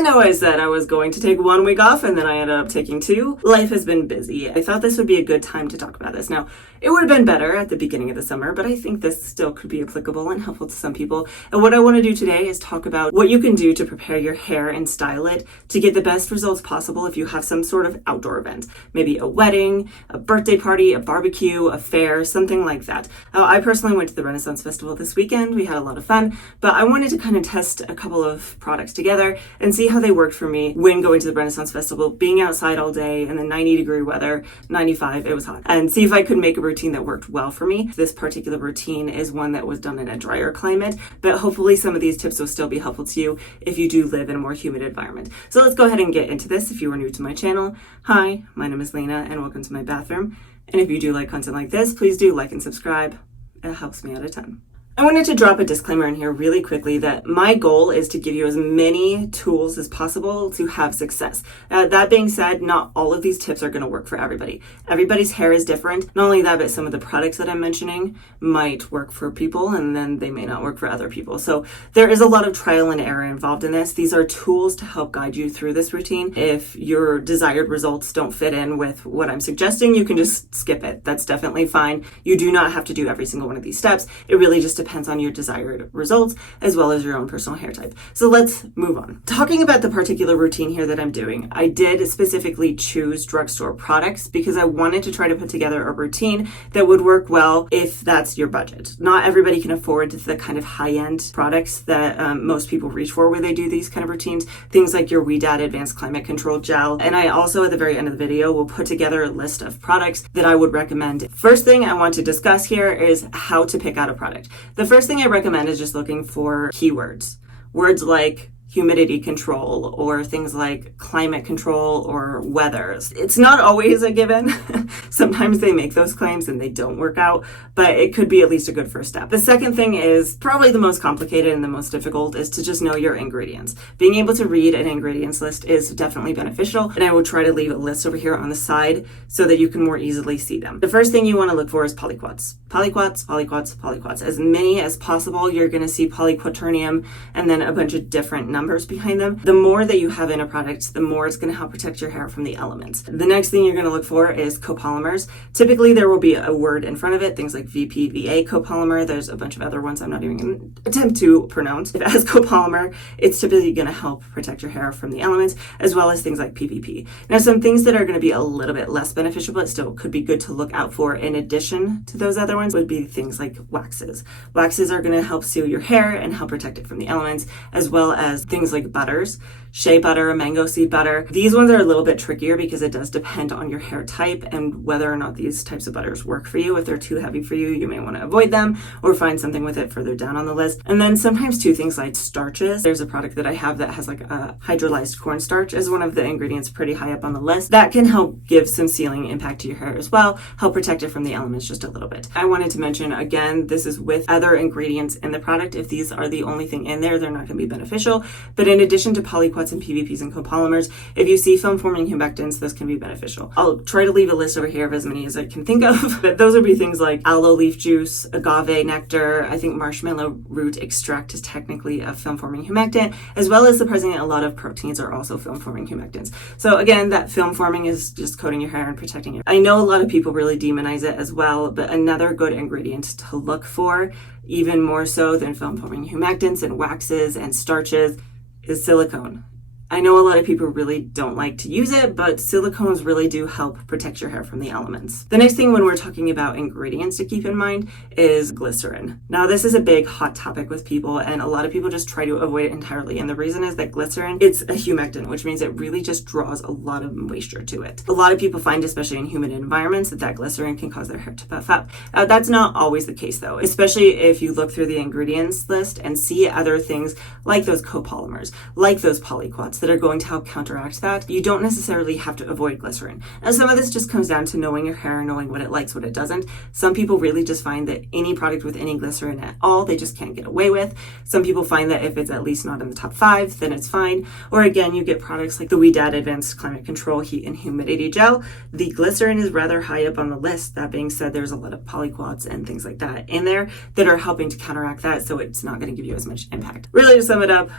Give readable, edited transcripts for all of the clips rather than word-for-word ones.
I know I said I was going to take 1 week off and then I ended up taking 2. Life has been busy. I thought this would be a good time to talk about this. Now, it would have been better at the beginning of the summer, but I think this still could be applicable and helpful to some people. And what I want to do today is talk about what you can do to prepare your hair and style it to get the best results possible if you have some sort of outdoor event. Maybe a wedding, a birthday party, a barbecue, a fair, something like that. I personally went to the Renaissance Festival this weekend. We had a lot of fun, but I wanted to kind of test a couple of products together and see how they worked for me when going to the Renaissance Festival, being outside all day in the 90-degree weather, 95, it was hot, and see if I could make a routine that worked well for me. This particular routine is one that was done in a drier climate, but hopefully some of these tips will still be helpful to you if you do live in a more humid environment. So let's go ahead and get into this. If you are new to my channel, hi, my name is Lena and welcome to my bathroom. And if you do like content like this, please do like and subscribe. It helps me out a ton. I wanted to drop a disclaimer in here really quickly that my goal is to give you as many tools as possible to have success. That being said, not all of these tips are going to work for everybody. Everybody's hair is different. Not only that, but some of the products that I'm mentioning might work for people and then they may not work for other people. So there is a lot of trial and error involved in this. These are tools to help guide you through this routine. If your desired results don't fit in with what I'm suggesting, you can just skip it. That's definitely fine. You do not have to do every single one of these steps. It really just depends on your desired results as well as your own personal hair type. So let's move on. Talking about the particular routine here that I'm doing, I did specifically choose drugstore products because I wanted to try to put together a routine that would work well if that's your budget. Not everybody can afford the kind of high-end products that most people reach for when they do these kind of routines. Things like your WeDad Advanced Climate Control Gel. And I also at the very end of the video will put together a list of products that I would recommend. First thing I want to discuss here is how to pick out a product. The first thing I recommend is just looking for keywords. Words like humidity control or things like climate control or weather. It's not always a given. Sometimes they make those claims and they don't work out, but it could be at least a good first step. The second thing is probably the most complicated and the most difficult is to just know your ingredients. Being able to read an ingredients list is definitely beneficial, and I will try to leave a list over here on the side so that you can more easily see them. The first thing you want to look for is polyquats. Polyquats, polyquats, polyquats. As many as possible. You're going to see polyquaternium and then a bunch of different numbers behind them. The more that you have in a product, the more it's going to help protect your hair from the elements. The next thing you're going to look for is copolymers. Typically there will be a word in front of it, things like VPVA copolymer. There's a bunch of other ones I'm not even going to attempt to pronounce. If it has copolymer, it's typically going to help protect your hair from the elements, as well as things like PPP. Now, some things that are going to be a little bit less beneficial, but still could be good to look out for in addition to those other ones would be things like waxes. Waxes are going to help seal your hair and help protect it from the elements, as well as things like butters, shea butter, mango seed butter. These ones are a little bit trickier because it does depend on your hair type and whether or not these types of butters work for you. If they're too heavy for you, you may want to avoid them or find something with it further down on the list. And then sometimes too, things like starches. There's a product that I have that has like a hydrolyzed cornstarch as one of the ingredients pretty high up on the list. That can help give some sealing impact to your hair as well, help protect it from the elements just a little bit. I wanted to mention again, this is with other ingredients in the product. If these are the only thing in there, they're not going to be beneficial. But in addition to polyquats and PVPs and copolymers, if you see film forming humectants, this can be beneficial. I'll try to leave a list over here of as many as I can think of, but those would be things like aloe leaf juice, agave nectar. I think marshmallow root extract is technically a film forming humectant, as well as surprisingly a lot of proteins are also film forming humectants. So again, that film forming is just coating your hair and protecting it. I know a lot of people really demonize it as well, but another good ingredient to look for, even more so than film forming humectants and waxes and starches, is silicone. I know a lot of people really don't like to use it, but silicones really do help protect your hair from the elements. The next thing when we're talking about ingredients to keep in mind is glycerin. Now, this is a big hot topic with people, and a lot of people just try to avoid it entirely. And the reason is that glycerin, it's a humectant, which means it really just draws a lot of moisture to it. A lot of people find, especially in humid environments, that glycerin can cause their hair to puff up. That's not always the case though, especially if you look through the ingredients list and see other things like those copolymers, like those polyquats, that are going to help counteract that. You don't necessarily have to avoid glycerin. And some of this just comes down to knowing your hair, knowing what it likes, what it doesn't. Some people really just find that any product with any glycerin at all, they just can't get away with. Some people find that if it's at least not in the top 5, then it's fine. Or again, you get products like the WeDad Advanced Climate Control Heat and Humidity Gel. The glycerin is rather high up on the list. That being said, there's a lot of polyquats and things like that in there that are helping to counteract that, so it's not going to give you as much impact. Really, to sum it up,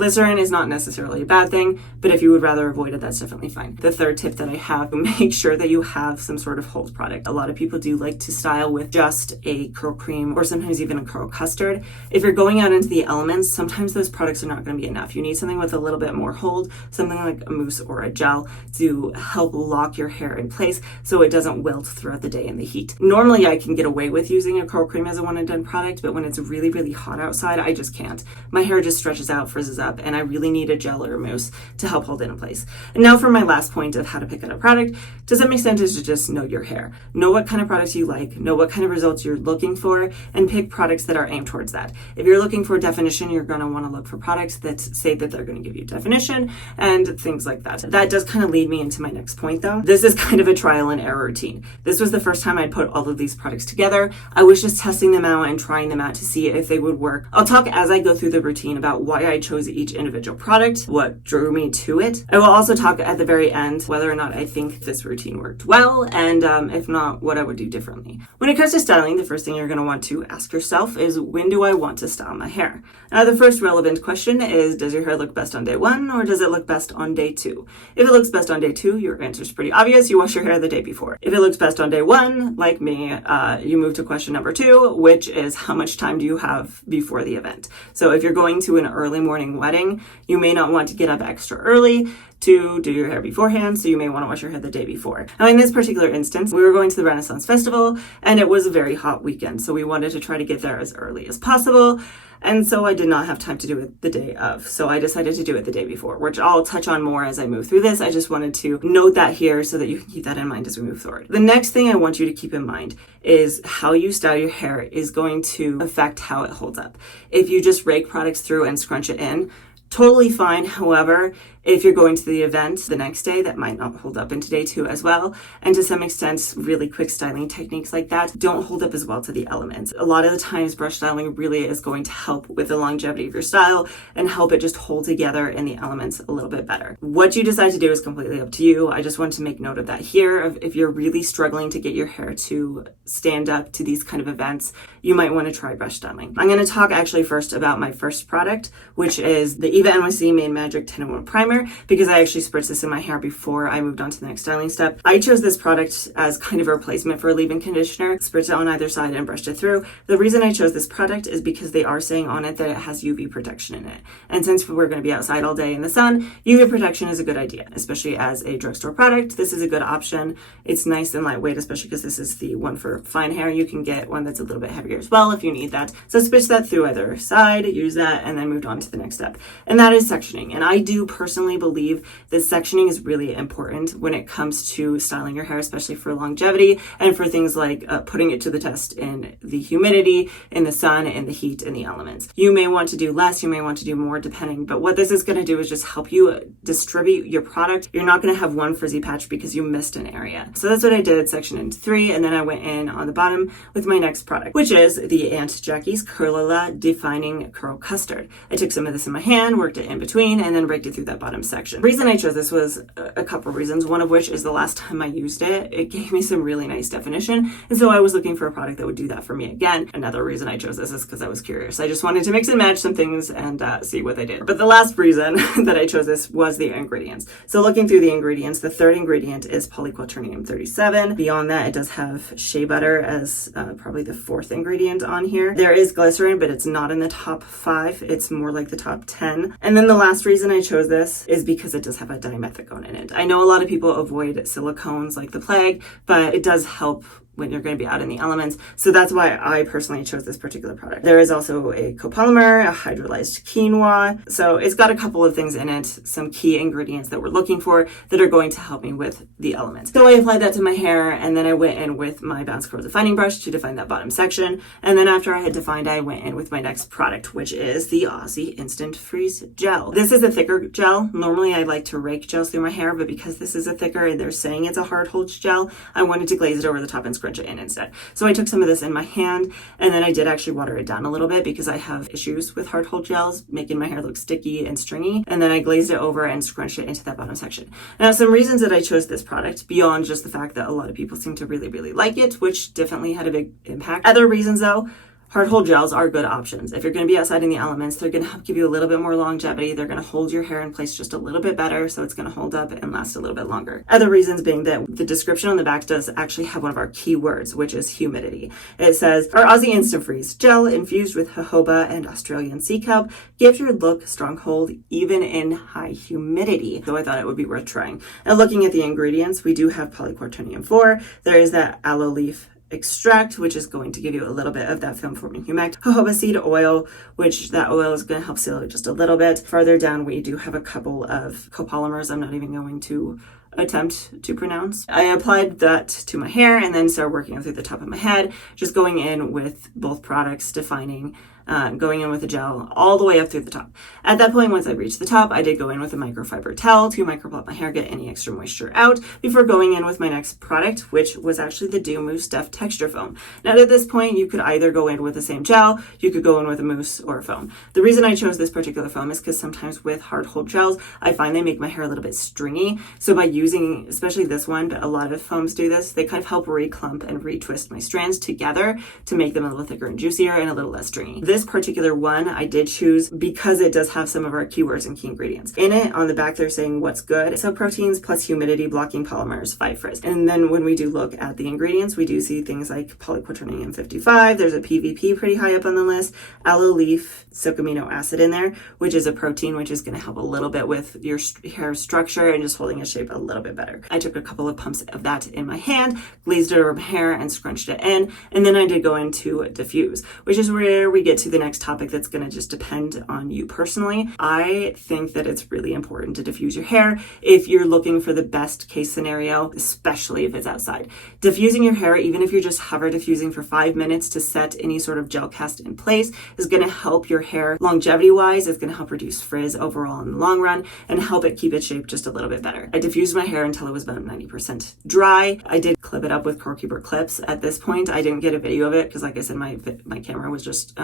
Glycerin is not necessarily a bad thing, but if you would rather avoid it, that's definitely fine. The third tip that I have, make sure that you have some sort of hold product. A lot of people do like to style with just a curl cream or sometimes even a curl custard. If you're going out into the elements, sometimes those products are not going to be enough. You need something with a little bit more hold, something like a mousse or a gel to help lock your hair in place so it doesn't wilt throughout the day in the heat. Normally I can get away with using a curl cream as a one and done product, but when it's really, really hot outside, I just can't. My hair just stretches out, frizzes up, and I really need a gel or a mousse to help hold it in place. And now for my last point of how to pick out a product, to some extent is to just know your hair. Know what kind of products you like, know what kind of results you're looking for, and pick products that are aimed towards that. If you're looking for definition, you're going to want to look for products that say that they're going to give you definition and things like that. That does kind of lead me into my next point though. This is kind of a trial and error routine. This was the first time I'd put all of these products together. I was just testing them out and trying them out to see if they would work. I'll talk as I go through the routine about why I chose each individual product, what drew me to it. I will also talk at the very end whether or not I think this routine worked well, and if not, what I would do differently. When it comes to styling, the first thing you're going to want to ask yourself is, when do I want to style my hair? Now, the first relevant question is, does your hair look best on day 1 or does it look best on day 2? If it looks best on day 2, your answer is pretty obvious. You wash your hair the day before. If it looks best on day 1, like me, you move to question number 2, which is how much time do you have before the event? So if you're going to an early morning wedding, you may not want to get up extra early to do your hair beforehand, so you may want to wash your hair the day before. Now, in this particular instance, we were going to the Renaissance Festival, and it was a very hot weekend, so we wanted to try to get there as early as possible. And so I did not have time to do it the day of. So I decided to do it the day before, which I'll touch on more as I move through this. I just wanted to note that here so that you can keep that in mind as we move forward. The next thing I want you to keep in mind is how you style your hair is going to affect how it holds up. If you just rake products through and scrunch it in, totally fine. However, if you're going to the event the next day, that might not hold up into day 2 as well. And to some extent, really quick styling techniques like that don't hold up as well to the elements. A lot of the times, brush styling really is going to help with the longevity of your style and help it just hold together in the elements a little bit better. What you decide to do is completely up to you. I just want to make note of that here. If you're really struggling to get your hair to stand up to these kind of events, you might want to try brush styling. I'm going to talk actually first about my first product, which is the Eva NYC Made Magic 10-in-1 Primer, because I actually spritzed this in my hair before I moved on to the next styling step. I chose this product as kind of a replacement for a leave-in conditioner, spritzed it on either side and brushed it through. The reason I chose this product is because they are saying on it that it has UV protection in it. And since we're going to be outside all day in the sun, UV protection is a good idea, especially as a drugstore product. This is a good option. It's nice and lightweight, especially because this is the one for fine hair. You can get one that's a little bit heavier as well if you need that. So spritz that through either side, use that, and then moved on to the next step. And that is sectioning. And I do personally believe that sectioning is really important when it comes to styling your hair, especially for longevity and for things like putting it to the test in the humidity, in the sun, in the heat, in the elements. You may want to do less, you may want to do more depending, but what this is going to do is just help you distribute your product. You're not going to have one frizzy patch because you missed an area. So that's what I did, section into 3, and then I went in on the bottom with my next product, which is the Aunt Jackie's Curlala Defining Curl Custard. I took some of this in my hand, worked it in between, and then raked it through that bottom section. The reason I chose this was a couple reasons, one of which is the last time I used it, it gave me some really nice definition, and so I was looking for a product that would do that for me again. Another reason I chose this is because I was curious. I just wanted to mix and match some things and see what they did. But the last reason that I chose this was the ingredients. So looking through the ingredients, the third ingredient is polyquaternium 37. Beyond that, it does have shea butter as probably the 4th ingredient on here. There is glycerin, but it's not in the top 5. It's more like the top 10. And then the last reason I chose this is because it does have a dimethicone in it. I know a lot of people avoid silicones like the plague, but it does help when you're going to be out in the elements. So that's why I personally chose this particular product. There is also a copolymer, a hydrolyzed quinoa. So it's got a couple of things in it, some key ingredients that we're looking for that are going to help me with the elements. So I applied that to my hair, and then I went in with my Bounce Curl defining brush to define that bottom section. And then after I had defined, I went in with my next product, which is the Aussie Instant Freeze Gel. This is a thicker gel. Normally I like to rake gels through my hair, but because this is a thicker and they're saying it's a hard hold gel, I wanted to glaze it over the top and scrunch it in instead. So I took some of this in my hand, and then I did actually water it down a little bit because I have issues with hard hold gels, making my hair look sticky and stringy. And then I glazed it over and scrunched it into that bottom section. Now, some reasons that I chose this product, beyond just the fact that a lot of people seem to really, really like it, which definitely had a big impact. Other reasons though, hard hold gels are good options. If you're going to be outside in the elements, they're going to help give you a little bit more longevity. They're going to hold your hair in place just a little bit better, so it's going to hold up and last a little bit longer. Other reasons being that the description on the back does actually have one of our keywords, which is humidity. It says, our Aussie Instant Freeze gel infused with jojoba and Australian sea kelp gives your look strong hold even in high humidity. So I thought it would be worth trying. And looking at the ingredients, we do have polyquartonium 4. There is that aloe leaf extract, which is going to give you a little bit of that film forming humect. Jojoba seed oil, which that oil is going to help seal it just a little bit. Further down, we do have a couple of copolymers I'm not even going to attempt to pronounce. I applied that to my hair and then started working it through the top of my head, just going in with both products, defining, going in with the gel all the way up through the top. At that point, once I reached the top, I did go in with a microfiber towel to microplot my hair, get any extra moisture out before going in with my next product, which was actually the Mousse Def Texture Foam. Now at this point, you could either go in with the same gel, you could go in with a mousse or a foam. The reason I chose this particular foam is because sometimes with hard hold gels, I find they make my hair a little bit stringy. So by using, especially this one, but a lot of foams do this, they kind of help reclump and retwist my strands together to make them a little thicker and juicier and a little less stringy. This particular one I did choose because it does have some of our keywords and key ingredients. In it, on the back, they're saying what's good. So proteins plus humidity blocking polymers, 5 frizz. And then when we do look at the ingredients, we do see things like polyquartonium 55. There's a PVP pretty high up on the list. Aloe leaf, silk amino acid in there, which is a protein, which is going to help a little bit with your hair structure and just holding its shape a little bit better. I took a couple of pumps of that in my hand, glazed it over my hair and scrunched it in. And then I did go into diffuse, which is where we get to the next topic that's going to just depend on you personally. I think that it's really important to diffuse your hair if you're looking for the best case scenario, especially if it's outside. Diffusing your hair, even if you're just hover diffusing for 5 minutes to set any sort of gel cast in place, is going to help your hair longevity wise. It's going to help reduce frizz overall in the long run and help it keep its shape just a little bit better. I diffused my hair until it was about 90% dry. I did clip it up with Corky clips. At this point, I didn't get a video of it because, like I said, my camera was just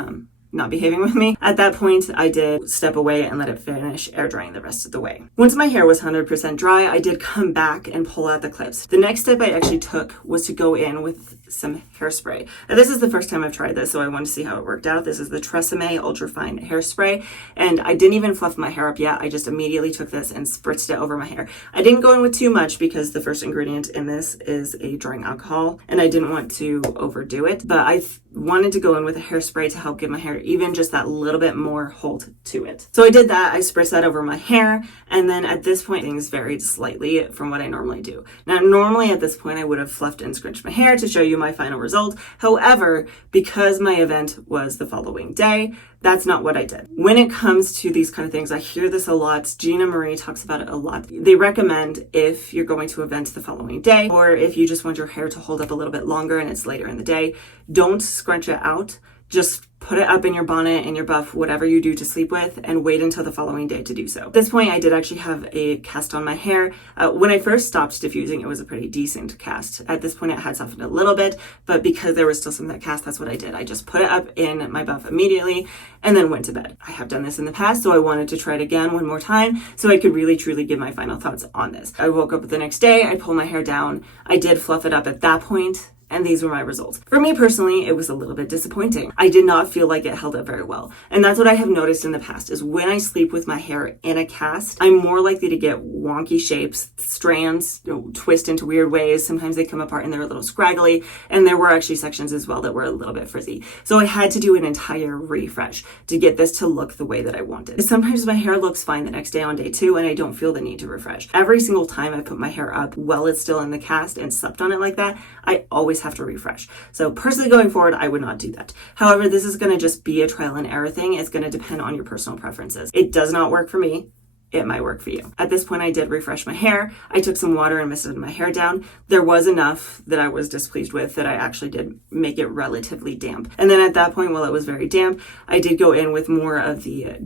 not behaving with me. At that point, I did step away and let it finish air drying the rest of the way. Once my hair was 100% dry, I did come back and pull out the clips. The next step I actually took was to go in with some hairspray. Now, this is the first time I've tried this, so I wanted to see how it worked out. This is the Tresemme Ultra Fine Hairspray, and I didn't even fluff my hair up yet. I just immediately took this and spritzed it over my hair. I didn't go in with too much because the first ingredient in this is a drying alcohol, and I didn't want to overdo it, but I wanted to go in with a hairspray to help give my hair even just that little bit more hold to it. So I did that. I spritzed that over my hair, and then at this point, things varied slightly from what I normally do. Now, normally at this point, I would have fluffed and scrunched my hair to show you my final result. However, because my event was the following day, that's not what I did. When it comes to these kind of things, I hear this a lot. Gina Marie talks about it a lot. They recommend if you're going to event the following day, or if you just want your hair to hold up a little bit longer and it's later in the day, don't scrunch it out. Just put it up in your bonnet, in your buff, whatever you do to sleep with, and wait until the following day to do so. At this point, I did actually have a cast on my hair. When I first stopped diffusing, it was a pretty decent cast. At this point, it had softened a little bit, but because there was still some of that cast, that's what I did. I just put it up in my buff immediately and then went to bed. I have done this in the past, so I wanted to try it again one more time so I could really truly give my final thoughts on this. I woke up the next day, I pulled my hair down. I did fluff it up at that point, and these were my results. For me personally, it was a little bit disappointing. I did not feel like it held up very well. And that's what I have noticed in the past is when I sleep with my hair in a cast, I'm more likely to get wonky shapes, strands, twist into weird ways. Sometimes they come apart and they're a little scraggly. And there were actually sections as well that were a little bit frizzy. So I had to do an entire refresh to get this to look the way that I wanted. Sometimes my hair looks fine the next day on day 2 and I don't feel the need to refresh. Every single time I put my hair up while it's still in the cast and slept on it like that, I always have to refresh. So personally going forward, I would not do that. However, this is going to just be a trial and error thing. It's going to depend on your personal preferences. It does not work for me. It might work for you. At this point, I did refresh my hair. I took some water and misted my hair down. There was enough that I was displeased with that I actually did make it relatively damp. And then at that point, while it was very damp, I did go in with more of the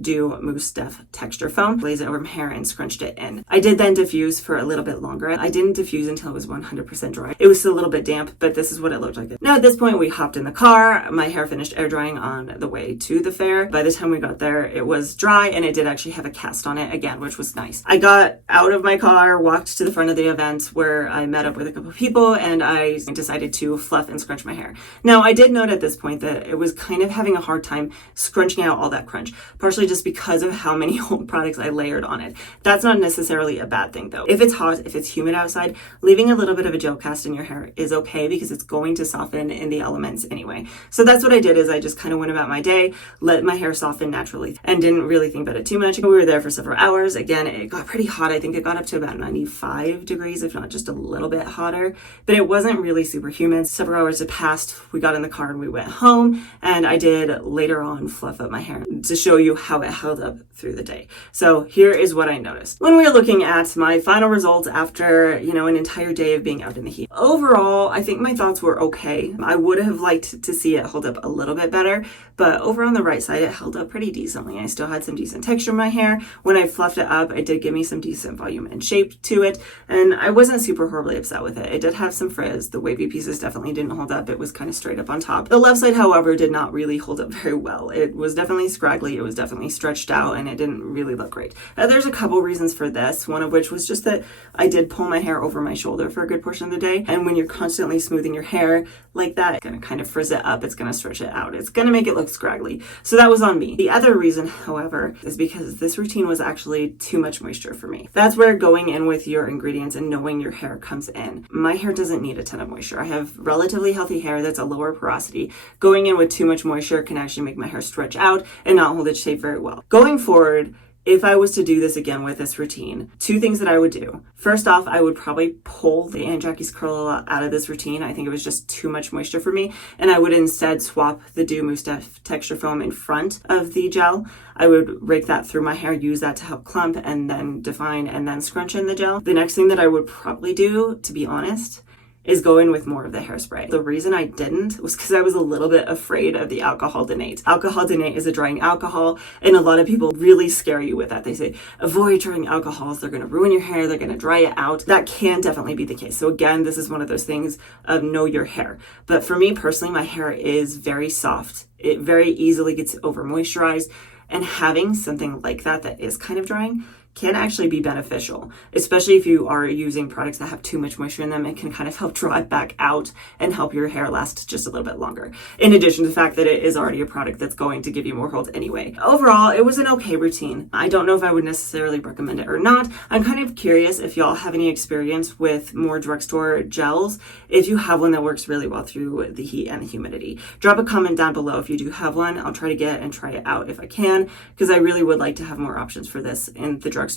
Mousse Def Texture Foam, glaze it over my hair and scrunched it in. I did then diffuse for a little bit longer. I didn't diffuse until it was 100% dry. It was still a little bit damp, but this is what it looked like. Now at this point, we hopped in the car. My hair finished air drying on the way to the fair. By the time we got there, it was dry and it did actually have a cast on it again, which was nice. I got out of my car, walked to the front of the event where I met up with a couple of people, and I decided to fluff and scrunch my hair. Now, I did note at this point that it was kind of having a hard time scrunching out all that crunch, partially just because of how many products I layered on it. That's not necessarily a bad thing though. If it's hot, if it's humid outside, leaving a little bit of a gel cast in your hair is okay because it's going to soften in the elements anyway. So that's what I did, is I just kind of went about my day, let my hair soften naturally, and didn't really think about it too much. We were there for several hours. Again, it got pretty hot. I think it got up to about 95 degrees, if not just a little bit hotter, but it wasn't really super humid. Several hours had passed. We got in the car and we went home, and I did later on fluff up my hair to show you how it held up through the day. So here is what I noticed when we were looking at my final results after, an entire day of being out in the heat. Overall, I think my thoughts were okay. I would have liked to see it hold up a little bit better, but over on the right side, it held up pretty decently. I still had some decent texture in my hair. When I fluffed it up, it did give me some decent volume and shape to it, and I wasn't super horribly upset with it. It did have some frizz. The wavy pieces definitely didn't hold up. It was kind of straight up on top. The left side, however, did not really hold up very well. It was definitely scraggly. It was definitely stretched out, and it didn't really look great. There's a couple reasons for this, one of which was just that I did pull my hair over my shoulder for a good portion of the day, and when you're constantly smoothing your hair like that, it's going to kind of frizz it up. It's going to stretch it out. It's going to make it look scraggly. So that was on me. The other reason, however, is because this routine was actually too much moisture for me. That's where going in with your ingredients and knowing your hair comes in. My hair doesn't need a ton of moisture. I have relatively healthy hair that's a lower porosity. Going in with too much moisture can actually make my hair stretch out and not hold its shape very well. Going forward, if I was to do this again with this routine, two things that I would do. First off, I would probably pull the Aunt Jackie's Curl out of this routine. I think it was just too much moisture for me, and I would instead swap the Mousse texture foam in front of the gel. I would rake that through my hair, use that to help clump and then define and then scrunch in the gel. The next thing that I would probably do, to be honest, is go in with more of the hairspray. The reason I didn't was because I was a little bit afraid of the alcohol denate. Alcohol denate is a drying alcohol, and a lot of people really scare you with that. They say, avoid drying alcohols, they're going to ruin your hair, they're going to dry it out. That can definitely be the case. So again, this is one of those things of know your hair. But for me personally, my hair is very soft. It very easily gets over moisturized, and having something like that is kind of drying can actually be beneficial, especially if you are using products that have too much moisture in them. It can kind of help draw it back out and help your hair last just a little bit longer. In addition to the fact that it is already a product that's going to give you more hold anyway. Overall, it was an okay routine. I don't know if I would necessarily recommend it or not. I'm kind of curious if y'all have any experience with more drugstore gels. If you have one that works really well through the heat and the humidity, drop a comment down below if you do have one. I'll try to get and try it out if I can, because I really would like to have more options for this in the drugstore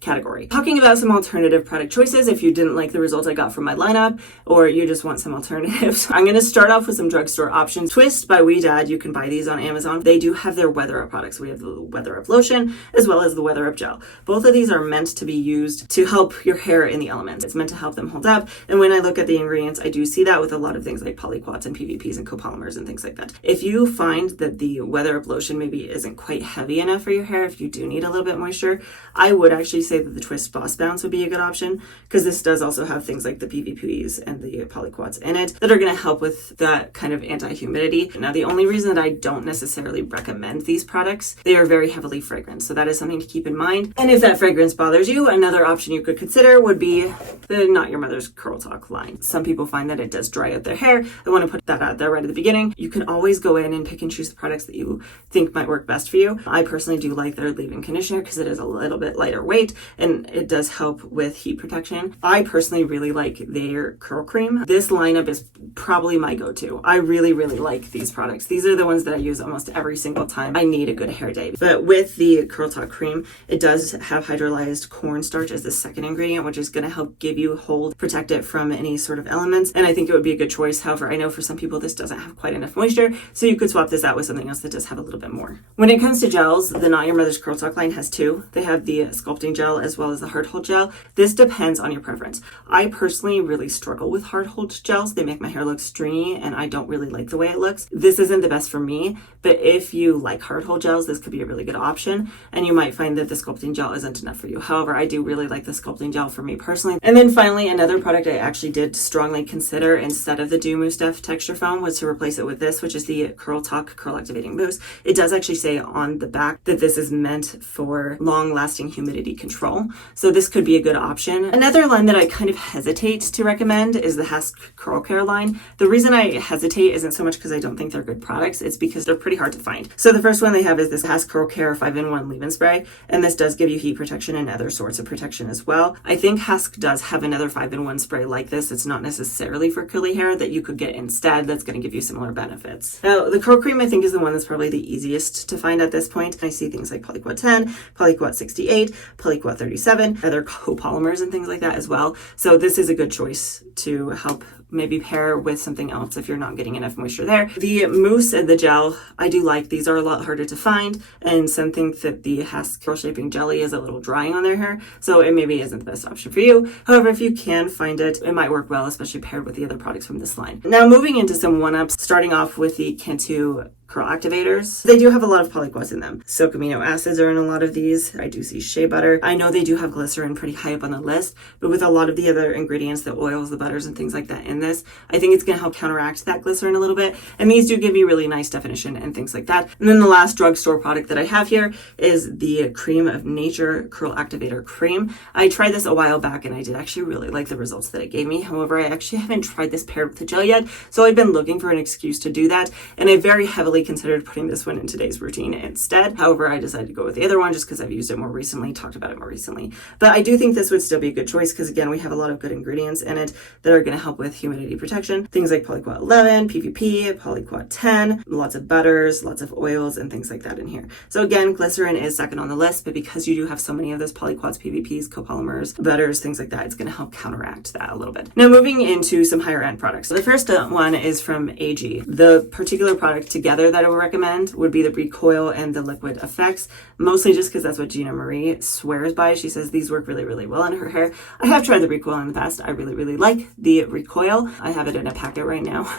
category. Talking about some alternative product choices, if you didn't like the results I got from my lineup, or you just want some alternatives, I'm going to start off with some drugstore options. Twist by Ouidad, you can buy these on Amazon. They do have their Weather Up products. We have the Weather Up lotion as well as the Weather Up gel. Both of these are meant to be used to help your hair in the elements. It's meant to help them hold up, and when I look at the ingredients, I do see that with a lot of things like polyquats and PVPs and copolymers and things like that. If you find that the Weather Up lotion maybe isn't quite heavy enough for your hair, if you do need a little bit moisture, I would actually say that the Twist Boss Bounce would be a good option, because this does also have things like the PVPs and the polyquats in it that are going to help with that kind of anti-humidity. Now, the only reason that I don't necessarily recommend these products, they are very heavily fragranced, so that is something to keep in mind. And if that fragrance bothers you, another option you could consider would be the Not Your Mother's Curl Talk line. Some people find that it does dry out their hair. I want to put that out there right at the beginning. You can always go in and pick and choose the products that you think might work best for you. I personally do like their leave-in conditioner because it is a little bit lighter weight and it does help with heat protection. I personally really like their curl cream. This lineup is probably my go-to. I really like these products. These are the ones that I use almost every single time I need a good hair day. But with the Curl Talk cream, it does have hydrolyzed cornstarch as the second ingredient, which is going to help give you hold, protect it from any sort of elements, and I think it would be a good choice. However, I know for some people this doesn't have quite enough moisture, so you could swap this out with something else that does have a little bit more. When it comes to gels, the Not Your Mother's Curl Talk line has two. They have the sculpting gel as well as the hard hold gel. This depends on your preference. I personally really struggle with hard hold gels. They make my hair look stringy and I don't really like the way it looks. This isn't the best for me, but if you like hard hold gels, this could be a really good option, and you might find that the sculpting gel isn't enough for you. However, I do really like the sculpting gel for me personally. And then finally, another product I actually did strongly consider instead of the Mousse texture foam was to replace it with this, which is the Curl Talk Curl Activating Mousse. It does actually say on the back that this is meant for long-lasting humidity control. So this could be a good option. Another line that I kind of hesitate to recommend is the Hask Curl Care line. The reason I hesitate isn't so much because I don't think they're good products, it's because they're pretty hard to find. So the first one they have is this Hask Curl Care 5-in-1 leave-in spray, and this does give you heat protection and other sorts of protection as well. I think Hask does have another 5-in-1 spray like this. It's not necessarily for curly hair that you could get instead that's going to give you similar benefits. Now, the curl cream I think is the one that's probably the easiest to find at this point. I see things like Polyquat 10, Polyquat 68, Polyquat 37, other copolymers and things like that as well. So this is a good choice to help maybe pair with something else if you're not getting enough moisture there. The mousse and the gel, I do like. These are a lot harder to find, and some think that the Hask Curl Shaping Jelly is a little drying on their hair, so it maybe isn't the best option for you. However, if you can find it, it might work well, especially paired with the other products from this line. Now, moving into some one-ups, starting off with the Cantu curl activators. They do have a lot of polyquats in them. Soak amino acids are in a lot of these. I do see shea butter. I know they do have glycerin pretty high up on the list, but with a lot of the other ingredients, the oils, the butters, and things like that in this, I think it's going to help counteract that glycerin a little bit. And these do give you really nice definition and things like that. And then the last drugstore product that I have here is the Cream of Nature Curl Activator Cream. I tried this a while back and I did actually really like the results that it gave me. However, I actually haven't tried this paired with the gel yet, so I've been looking for an excuse to do that, and I very heavily considered putting this one in today's routine instead. However, I decided to go with the other one just because I've used it more recently, talked about it more recently. But I do think this would still be a good choice because, again, we have a lot of good ingredients in it that are going to help with humidity protection. Things like Polyquat 11, PVP, Polyquat 10, lots of butters, lots of oils, and things like that in here. So again, glycerin is second on the list, but because you do have so many of those polyquats, PVPs, copolymers, butters, things like that, it's going to help counteract that a little bit. Now, moving into some higher end products. So the first one is from AG. The particular product together that I would recommend would be the Recoil and the Liquid Effects, mostly just because that's what Gina Marie swears by. She says these work really, really well in her hair. I have tried the Recoil in the past. I really, really like the Recoil. I have it in a packet right now,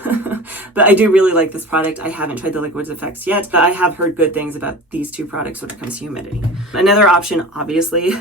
but I do really like this product. I haven't tried the Liquid Effects yet, but I have heard good things about these two products when it comes to humidity. Another option, obviously,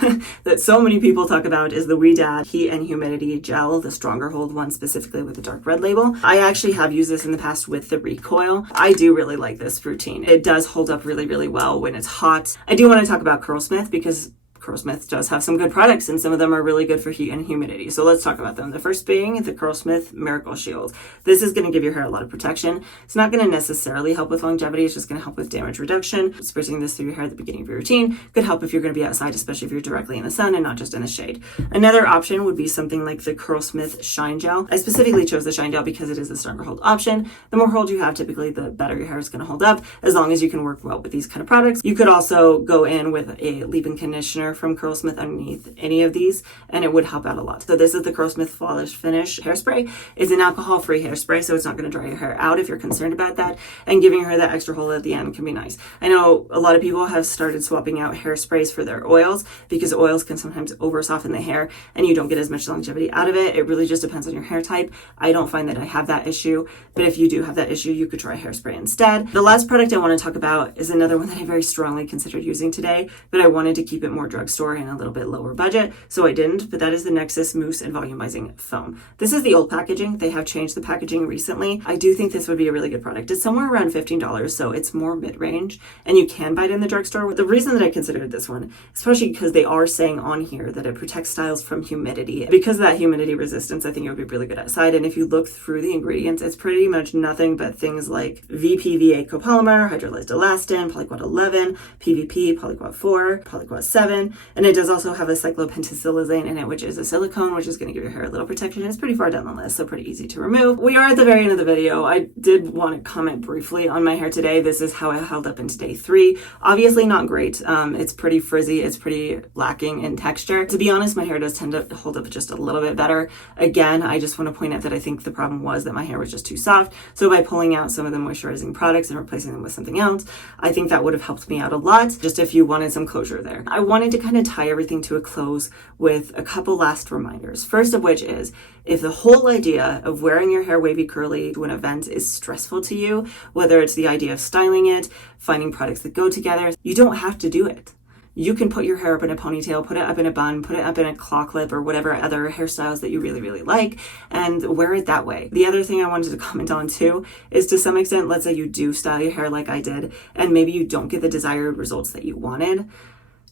that so many people talk about is the Wedad Heat and Humidity Gel, the stronger hold one specifically with the dark red label. I actually have used this in the past with the Recoil. I do really like this routine. It does hold up really, really well when it's hot. I do want to talk about Curlsmith because Curlsmith does have some good products, and some of them are really good for heat and humidity. So let's talk about them. The first being the Curlsmith Miracle Shield. This is going to give your hair a lot of protection. It's not going to necessarily help with longevity. It's just going to help with damage reduction. Spritzing this through your hair at the beginning of your routine could help if you're going to be outside, especially if you're directly in the sun and not just in the shade. Another option would be something like the Curlsmith Shine Gel. I specifically chose the Shine Gel because it is a stronger hold option. The more hold you have, typically, the better your hair is going to hold up, as long as you can work well with these kind of products. You could also go in with a leave-in conditioner from Curlsmith underneath any of these, and it would help out a lot. So this is the Curlsmith Flawless Finish hairspray. It's an alcohol-free hairspray, so it's not going to dry your hair out if you're concerned about that, and giving your hair that extra hold at the end can be nice. I know a lot of people have started swapping out hairsprays for their oils because oils can sometimes over soften the hair and you don't get as much longevity out of it. It really just depends on your hair type. I don't find that I have that issue, but if you do have that issue, you could try hairspray instead. The last product I want to talk about is another one that I very strongly considered using today, but I wanted to keep it more drugstore and a little bit lower budget, so I didn't, but that is the Nexus Mousse and Volumizing Foam. This is the old packaging. They have changed the packaging recently. I do think this would be a really good product. It's somewhere around $15, so it's more mid-range, and you can buy it in the drugstore. The reason that I considered this one, especially because they are saying on here that it protects styles from humidity. Because of that humidity resistance, I think it would be really good outside, and if you look through the ingredients, it's pretty much nothing but things like VPVA copolymer, hydrolyzed elastin, Polyquat 11, PVP, Polyquat 4, Polyquat 7, and it does also have a cyclopentysilazane in it, which is a silicone, which is going to give your hair a little protection. It's pretty far down the list, so pretty easy to remove. We are at the very end of the video. I did want to comment briefly on my hair today. This is how it held up into day 3. Obviously not great. It's pretty frizzy. It's pretty lacking in texture. To be honest, my hair does tend to hold up just a little bit better. Again, I just want to point out that I think the problem was that my hair was just too soft. So by pulling out some of the moisturizing products and replacing them with something else, I think that would have helped me out a lot, just if you wanted some closure there. I wanted to kind of tie everything to a close with a couple last reminders. First of which is, if the whole idea of wearing your hair wavy curly to an event is stressful to you, whether it's the idea of styling it, finding products that go together, you don't have to do it. You can put your hair up in a ponytail, put it up in a bun, put it up in a claw clip, or whatever other hairstyles that you really, really like, and wear it that way. The other thing I wanted to comment on too is, to some extent, let's say you do style your hair like I did, and maybe you don't get the desired results that you wanted.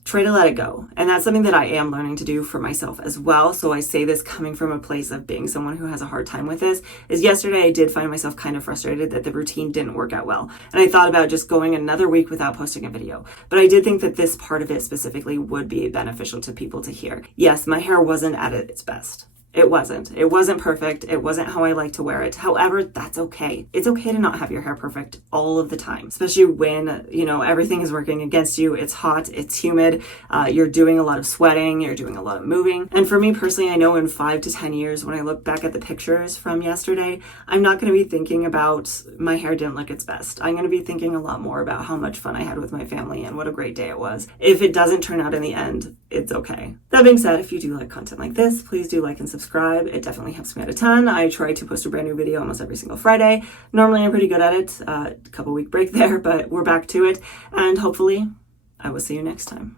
try to let it go. And that's something that I am learning to do for myself as well. So I say this coming from a place of being someone who has a hard time with this, is yesterday I did find myself kind of frustrated that the routine didn't work out well. And I thought about just going another week without posting a video. But I did think that this part of it specifically would be beneficial to people to hear. Yes, my hair wasn't at its best. It wasn't. It wasn't perfect. It wasn't how I like to wear it. However, that's okay. It's okay to not have your hair perfect all of the time, especially when, everything is working against you. It's hot, it's humid, you're doing a lot of sweating, you're doing a lot of moving. And for me personally, I know in 5 to 10 years, when I look back at the pictures from yesterday, I'm not going to be thinking about my hair didn't look its best. I'm going to be thinking a lot more about how much fun I had with my family and what a great day it was. If it doesn't turn out in the end, it's okay. That being said, if you do like content like this, please do like and subscribe. It definitely helps me out a ton. I try to post a brand new video almost every single Friday. Normally I'm pretty good at it. A couple week break there, but we're back to it. And hopefully I will see you next time.